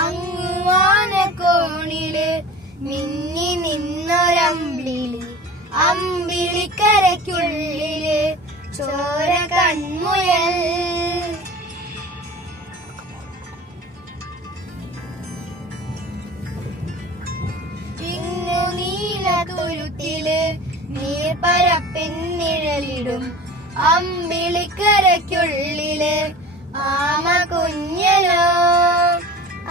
അങ്ങുവാനക്കോണില് മിന്നി നിന്നൊരമ്പിളി, അമ്പിളിക്കരയ്ക്കുള്ളില് ചോര കൺമുയൽ. ഇന്നു നീലത്തുരുത്തില് നീർപ്പരപ്പിൻ നിഴലിടും, അമ്പിളിക്കരയ്ക്കുള്ളില് ആമ കുഞ്ഞനോ.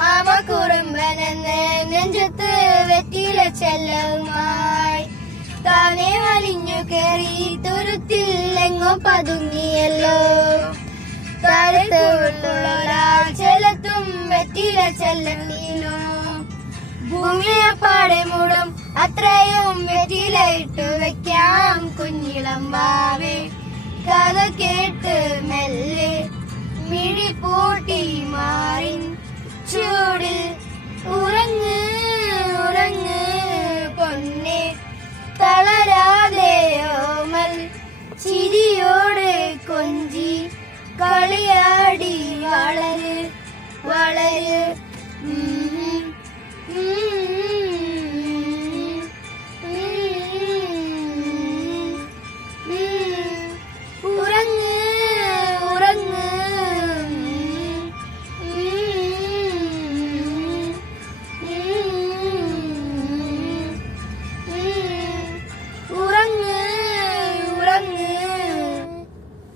ആമ കുറുമ്പനെന്ന് നെഞ്ചത്ത് വെറ്റില ചെല്ലവുമായി താനെ വലിഞ്ഞു കയറി തുരുത്തിൽ എങ്ങോ പതുങ്ങിയല്ലോ. താരത്തോടുള്ള ചെലത്തും വെറ്റില ചെല്ലീനോ. ഭൂമിയപ്പാടെ മൂടും അത്രയും വെറ്റില ഇട്ടു വെക്കാം കുഞ്ഞിളം വാവേ. കഥ കേട്ട് മെല്ലെ മിഴി പൂട്ടി മാറിൻ ചൂടിൽ ഉറങ്ങ് ഉറങ്ങ് പൊന്നെ. തളരാതെ ഓമൽ ചിരിയോടെ കൊഞ്ചി കളിയാടി വളര് വളര്.